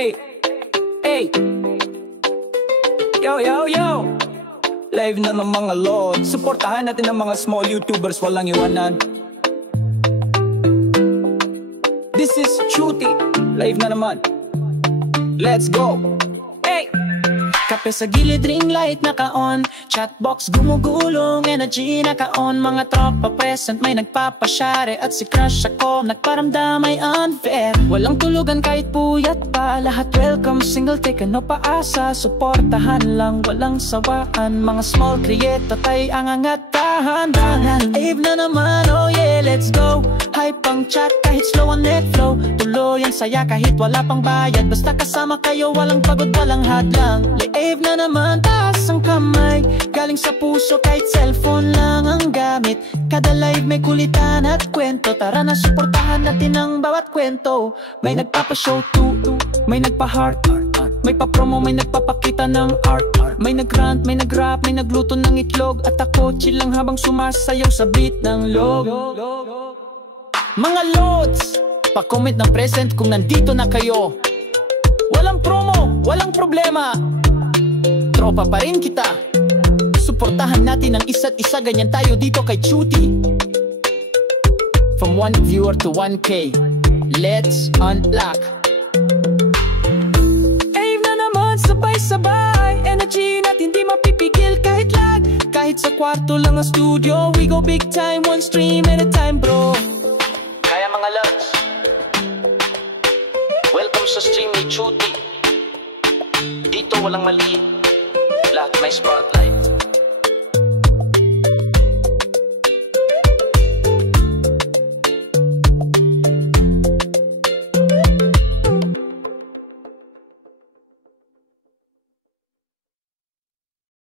Hey, hey. Yo, yo, yo. Live na ng mga lord. Suportahan natin ang mga small YouTubers, walang iwanan. This is Chuti. Live na naman. Let's go. Hey. Kape sa gilid, ring light naka-on, chatbox gumugulong, energy naka-on. Mga tropa present, may nagpapasyare, at si crush ako nagparamdam ay unfair. Walang tulugan kahit puyat pa, lahat welcome, single take ano paasa. Suportahan lang, walang sawaan, mga small creator tay ang angatahan. Live na naman, oh yeah, let's go. Hype pang chat kahit slow ang net flow, tuloy ang saya kahit wala pang bayad. Basta kasama kayo, walang pagod, walang hadlang. Live na naman, taas ang kamay, galing sa puso kahit cellphone lang ang gamit. Kada live may kulitan at kwento, tara na suportahan natin ang bawat kwento. May nagpapashow to, may nagpa-heart, may pa-promo, may nagpapakita ng art. May nag-rant, may nag-rap, may nagluto ng itlog, at ako chill lang habang sumasayaw sa beat ng log. Mga lods, pa-comment ng present kung nandito na kayo. Walang promo, walang problema, tropa pa rin kita. Suportahan natin ang isa't isa, ganyan tayo dito kay Chuti. From 1 viewer to 1K, let's unlock. Aim na naman, sabay-sabay, energy natin di mapipigil kahit lag. Kahit sa kwarto lang ang studio, we go big time, one stream at a time bro. Kaya mga loves, welcome sa stream ni Chuti. Dito walang mali, lahat may spotlight.